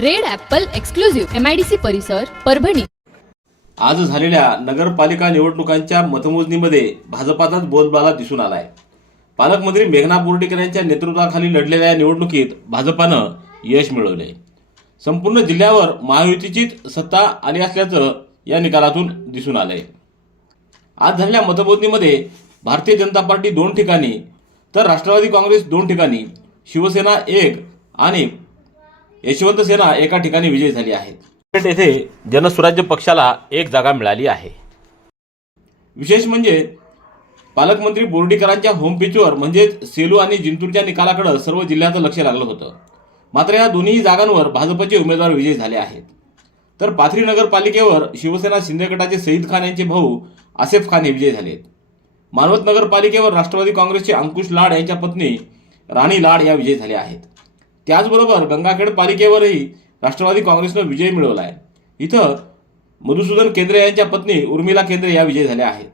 Red apple exclusive MIDC परिसर परभणी. आज झालेल्या नगरपालिका निवडणुकांच्या मतमोजणीमध्ये भाजपाचाच बोलबाला दिसून आलाय. पालकमंत्री मेघना बोर्डीकर यांच्या नेतृत्वाखाली लढलेल्या या निवडणुकीत भाजपानं यश मिळवले संपूर्ण जिल्ह्यावर महायुतीचीच सत्ता आली असल्याचं या निकालातून दिसून आलंय. आज झालेल्या मतमोजणीमध्ये भारतीय जनता पार्टी दोन ठिकाणी तर राष्ट्रवादी काँग्रेस दोन ठिकाणी शिवसेना एक आणि यशवंत सेना एका ठिकाणी विजयी झाली पेठ येथे जनसुराज्य पक्षाला एक जागा मिळाली आहे. विशेष म्हणजे पालकमंत्री बोर्डीकरांच्या होमपेजवर म्हणजेच सेलू आणि जिंतूरच्या निकालाकडे सर्व जिल्ह्याचं लक्ष लागलं होतं. मात्र या दोन्ही जागांवर भाजपचे उमेदवार विजयी झाले आहेत. तर पाथरी नगरपालिकेवर शिवसेना शिंदे गटाचे सईद खान यांचे भाऊ आसेफ खान हे विजयी झालेत. मानवत नगरपालिकेवर राष्ट्रवादी काँग्रेसचे अंकुश लाड यांच्या पत्नी राणी लाड या विजयी झाल्या आहेत. त्याचबरोबर गंगाखेड पालिकेवरही राष्ट्रवादी काँग्रेसनं विजय मिळवला आहे इथं मधुसूदन केंद्रे यांच्या पत्नी उर्मिला केंद्रे या विजय झाल्या आहेत.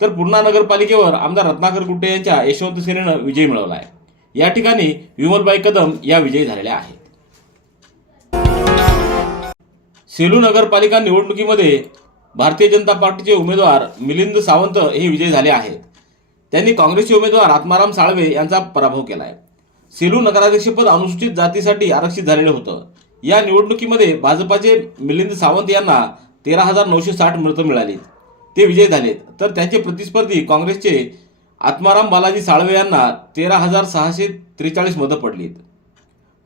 तर पूर्णा नगरपालिकेवर आमदार रत्नाकर गुट्टे यांच्या यशवंत सेनेनं विजय मिळवला आहे या ठिकाणी विमलबाई कदम या विजयी झालेल्या आहेत. सेलू नगरपालिका निवडणुकीमध्ये भारतीय जनता पार्टीचे उमेदवार मिलिंद सावंत हे विजयी झाले आहेत. त्यांनी काँग्रेसचे उमेदवार आत्माराम साळवे यांचा पराभव केला आहे सेलू नगराध्यक्षपद अनुसूचित जातीसाठी आरक्षित झालेलं होतं. या निवडणुकीमध्ये भाजपाचे मिलिंद सावंत यांना तेरा हजार नऊशे साठ मतं मिळाली. ते विजयी झालेत. तर त्यांचे प्रतिस्पर्धी काँग्रेसचे आत्माराम बालाजी साळवे यांना तेरा हजार सहाशे त्रेचाळीस मतं पडलीत.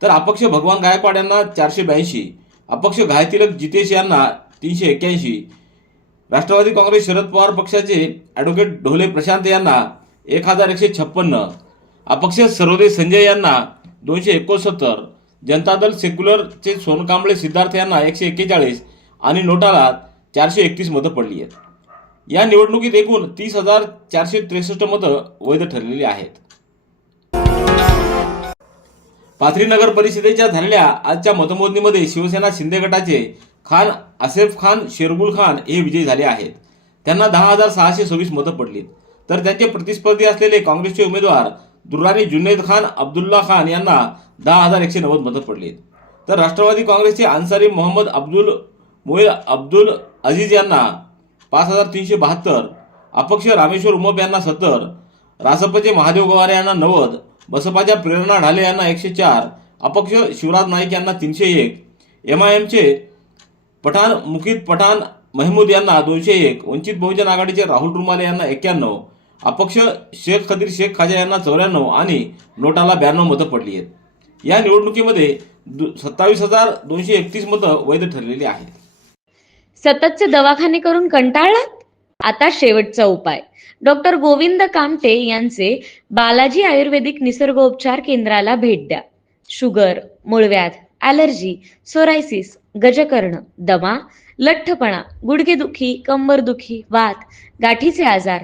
तर अपक्ष भगवान गायकवाड यांना चारशे ब्याऐंशी अपक्ष घायतिलक जितेश यांना तीनशे एक्क्याऐंशी राष्ट्रवादी काँग्रेस शरद पवार पक्षाचे ॲडव्होकेट ढोले प्रशांत यांना एक हजार एकशे छप्पन्न अपक्ष सर्वदे संजय यांना दोनशे एकोणसत्तर जनता दल सेक्युलरचे सोनकांबळे सिद्धार्थ यांना एकशे एक्केचाळीस आणि नोटाला चारशे एकतीस मतं पडली आहेत. या निवडणुकीत एकूण तीस हजार चारशे त्रेसष्ट मतं वैध ठरलेली आहेत. पाथरी नगर परिषदेच्या झालेल्या आजच्या मतमोजणीमध्ये शिवसेना शिंदे गटाचे खान आसेफ खान शेरबुल खान हे विजयी झाले आहेत. त्यांना दहा हजार सहाशे सव्वीस मतं पडलीत. तर त्यांचे प्रतिस्पर्धी असलेले काँग्रेसचे उमेदवार दुर्रानी जुनेद खान अब्दुल्ला खान यांना दहा हजार एकशे नव्वद मतं पडली तर राष्ट्रवादी काँग्रेसचे अन्सारी मोहम्मद अब्दुल मोईल अब्दुल अजीज यांना पाच हजार तीनशे बहात्तर अपक्ष रामेश्वर उमप यांना सत्तर रासपचे महादेव गवारे यांना नव्वद बसपाच्या प्रेरणा ढाले यांना एकशे चार अपक्ष शिवराज नाईक यांना तीनशे एक एम आय एमचे पठाण मुकित पठाण महमूद यांना दोनशे एक वंचित बहुजन आघाडीचे राहुल रुमाले यांना एक्क्याण्णव अपक्ष शेख खदीर शेख खाजा यांना चौऱ्याण्णव आणि नोटाला ब्याण्णव मतं पडली आहेत. या निवडणुकीमध्ये सत्तावीस हजार दोनशे एकतीस मतं वैध ठरलेली आहेत. सततचे दवाखाने करून कंटाळलात? आता शेवटचा उपाय. डॉक्टर गोविंद कामटे यांचे बालाजी आयुर्वेदिक निसर्गोपचार केंद्राला भेट द्या. शुगर मूळव्याध ॲलर्जी सोरायसिस गजकर्ण दमा लठ्ठपणा गुडघेदुखी कंबरदुखी वात गाठीचे आजार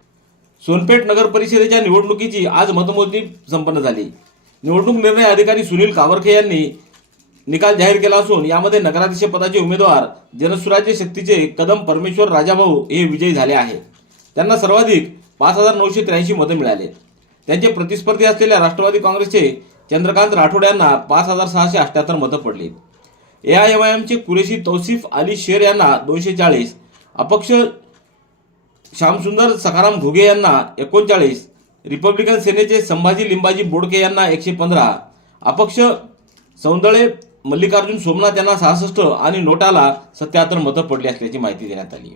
Sonpeth नगर परिषदेच्या निवडणुकीची आज मतमोजणी संपन्न झाली. निवडणूक निर्णय अधिकारी सुनील कावरखे यांनी निकाल जाहीर केला असून यामध्ये नगराध्यक्ष पदाचे उमेदवार जनसुराज्य शक्तीचे कदम परमेश्वर राजाभाऊ हे विजयी झाले आहे. त्यांना सर्वाधिक पाच हजार नऊशे त्र्याऐंशी मतं मिळाले. त्यांचे प्रतिस्पर्धी असलेल्या राष्ट्रवादी काँग्रेसचे चंद्रकांत राठोड यांना पाच हजार सहाशे अठ्ठ्याहत्तर मतं पडली. ए आय एम आय एमचे कुरेशी तौसिफ अली शेर यांना दोनशे चाळीस अपक्ष श्यामसुंदर सखाराम घुगे यांना एकोणचाळीस रिपब्लिकन सेनेचे संभाजी लिंबाजी बोडके यांना एकशे पंधरा अपक्ष सौंदळे मल्लिकार्जुन सोमनाथ यांना सहासष्ट आणि नोटाला सत्याहत्तर मतं पडली असल्याची माहिती देण्यात आली.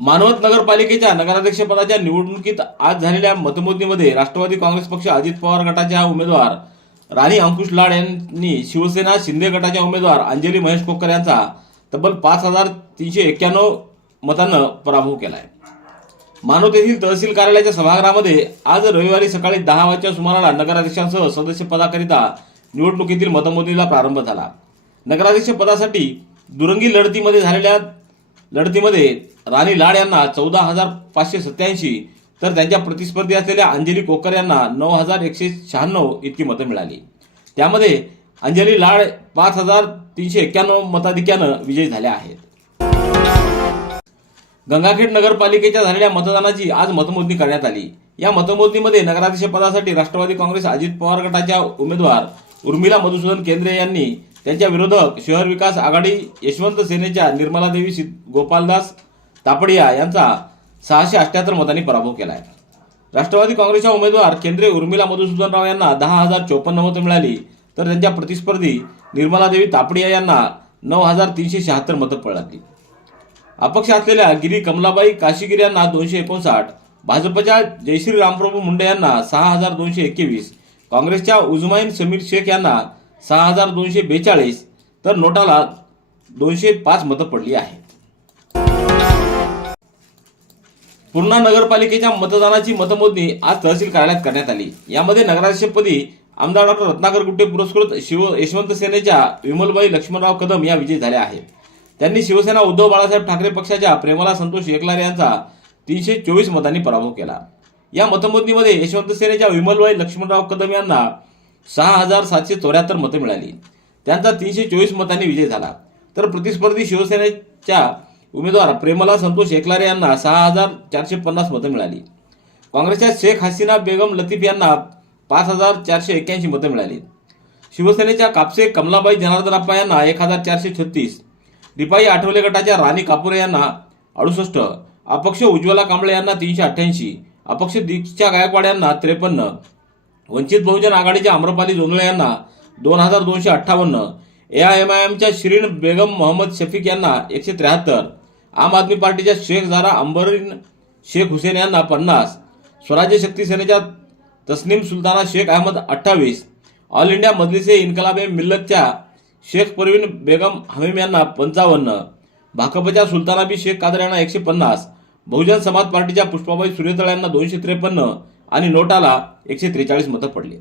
मानवत नगरपालिकेच्या नगराध्यक्षपदाच्या निवडणुकीत आज झालेल्या मतमोजणीमध्ये राष्ट्रवादी काँग्रेस पक्ष अजित पवार गटाच्या उमेदवार राणी अंकुश लाड यांनी शिवसेना शिंदे गटाच्या उमेदवार अंजली महेश कोकर यांचा तब्बल पाच हजार तीनशे एक्क्याण्णव मतानं पराभव केला आहे मानवत येथील तहसील कार्यालयाच्या सभागृहामध्ये आज रविवारी सकाळी दहा वाजच्या सुमाराला नगराध्यक्षांसह सदस्य पदाकरिता निवडणुकीतील मतमोजणीला प्रारंभ झाला. नगराध्यक्ष पदासाठी दुरंगी लढतीमध्ये झालेल्या लढतीमध्ये राणी लाड यांना चौदा हजार पाचशे सत्याऐंशी तर त्यांच्या प्रतिस्पर्धी असलेल्या अंजली कोकर यांना नऊ हजार एकशे शहाण्णव इतकी मतं मिळाली. त्यामध्ये अंजली लाड पाच हजार तीनशे एक्क्याण्णव मताधिक्यानं विजयी झाल्या आहेत. गंगाखेड नगरपालिकेच्या झालेल्या मतदानाची आज मतमोजणी करण्यात आली. या मतमोजणीमध्ये नगराध्यक्ष पदासाठी राष्ट्रवादी काँग्रेस अजित पवार गटाच्या उमेदवार उर्मिला मधुसूदन केंद्रे यांनी त्यांच्या विरोधक शहर विकास आघाडी यशवंत सेनेच्या निर्मलादेवी गोपालदास तापडिया यांचा सहाशे अठ्याहत्तर मतांनी पराभव केला आहे राष्ट्रवादी काँग्रेसच्या उमेदवार केंद्रीय उर्मिला मधुसूदनराव यांना दहा हजार चोपन्न मतं मिळाली. तर त्यांच्या प्रतिस्पर्धी निर्मलादेवी तापडिया यांना नऊ हजार तीनशे शहात्तर मतं पडली अपक्ष असलेल्या गिरी कमलाबाई काशीगिरी यांना दोनशे एकोणसाठ. भाजपच्या जयश्री रामप्रभू मुंडे यांना सहा हजार दोनशे एकवीस. काँग्रेसच्या उजमाईन समीर शेख यांना सहा हजार दोनशे बेचाळीस. तर नोटाला दोनशे पाच मतं पडली आहेत. पूर्णा नगरपालिकेच्या मतदानाची मतमोजणी आज तहसील कार्यालयात करण्यात आली. यामध्ये नगराध्यक्षपदी आमदार डॉक्टर रत्नाकर गुट्टे पुरस्कृत शिव यशवंत सेनेच्या विमलबाई लक्ष्मणराव कदम या विजयी झाल्या आहेत. त्यांनी शिवसेना उद्धव बाळासाहेब ठाकरे पक्षाच्या प्रेमला संतोष एकलारे यांचा तीनशे चोवीस मतांनी पराभव केला. या मतमोजणीमध्ये यशवंत सेनेच्या विमलबाई लक्ष्मणराव कदम यांना सहा हजार सातशे चौऱ्याहत्तर मतं मिळाली. त्यांचा तीनशे चोवीस मतांनी विजय झाला. तर प्रतिस्पर्धी शिवसेनेच्या उमेदवार प्रेमला संतोष एकलारे यांना सहा हजार चारशे पन्नास मतं मिळाली. काँग्रेसच्या शेख हसीना बेगम लतीफ यांना पाच हजार चारशे एक्क्याऐंशी मतं मिळाली. शिवसेनेच्या कापसे कमलाबाई जनार्दनाप्पा यांना एक हजार चारशे छत्तीस रिपाई आठवले गटाच्या राणी कापुरे यांना अडुसष्ट अपक्ष उज्ज्वला कांबळे यांना तीनशे अठ्ठ्याऐंशी अपक्ष दीक्षा गायकवाड यांना त्रेपन्न वंचित बहुजन आघाडीच्या आम्रपाली जोंधळे यांना दोन हजार दोनशे अठ्ठावन्न ए आय एम आय एमच्या शिरीन बेगम मोहम्मद शफीक यांना एकशे त्र्याहत्तर आम आदमी पार्टीच्या शेख झारा अंबरीन शेख हुसेन यांना पन्नास स्वराज्य शक्ती सेनेच्या तस्नीम सुलताना शेख अहमद अठ्ठावीस ऑल इंडिया मजलिसे इन्कलाबे मिल्लतच्या शेख परवीन बेगम हमीम यांना पंचावन्न भाकपच्या सुलतानाबी शेख कादर यांना एकशे पन्नास बहुजन समाज पार्टीच्या पुष्पाबाई सूर्यतळ यांना दोनशे त्रेपन्न आणि नोटाला एकशे त्रेचाळीस मतं पडली.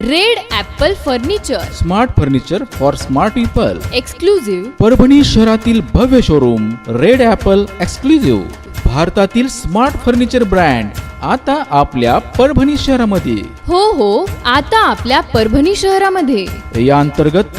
Red apple furniture. Smart furniture for smart people. Exclusive Parbhani शहरातील भव्य शोरूम रेड ॲपल एक्सक्लुझिव्ह. भारतातील स्मार्ट फर्निचर ब्रँड आता आपल्या परभणी शहरामध्ये. हो हो आता आपल्या परभणी शहरामध्ये. या अंतर्गत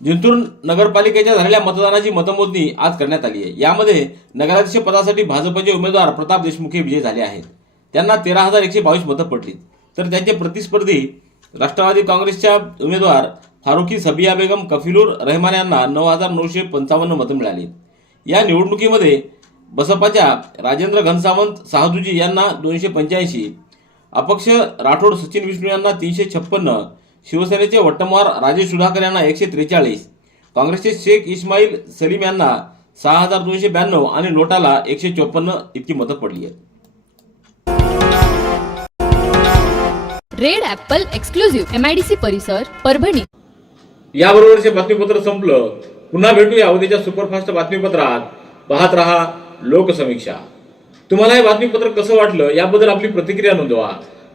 जिंतूर नगरपालिकेच्या झालेल्या मतदानाची मतमोजणी आज करण्यात आली आहे. यामध्ये नगराध्यक्ष पदासाठी भाजपचे उमेदवार प्रताप देशमुख हे विजयी झाले आहेत. त्यांना तेरा हजार एकशे बावीस मतं पडली. तर त्यांचे प्रतिस्पर्धी राष्ट्रवादी काँग्रेसच्या उमेदवार फारुखी सबिया बेगम कफिलूर रहमान यांना नऊ हजार नऊशे पंचावन्न मतं मिळाली. या निवडणुकीमध्ये बसपाच्या राजेंद्र घनसावंत साहदुजी यांना दोनशे पंच्याऐंशी अपक्ष राठोड सचिन विष्णू यांना तीनशे छप्पन्न शिवसेनेचे वट्टमवार राजेश सुधाकर यांना एकशे त्रेचाळीस. काँग्रेसचे शेख इस्माईल सलीम यांना सहा हजार दोनशे ब्याण्णव आणि नोटाला एकशे चोपन्न इतकी मतं पडली आहेत red apple exclusive M I D C परिसर परभणी. याबरोबरचे बातमीपत्र संपलं. पुन्हा भेटूया उद्याच्या सुपरफास्ट बातमीपत्रात. पाहत रहा लोकसमीक्षा. तुम्हाला हे बातमीपत्र कसं वाटलं याबद्दल आपली प्रतिक्रिया नोंदवा.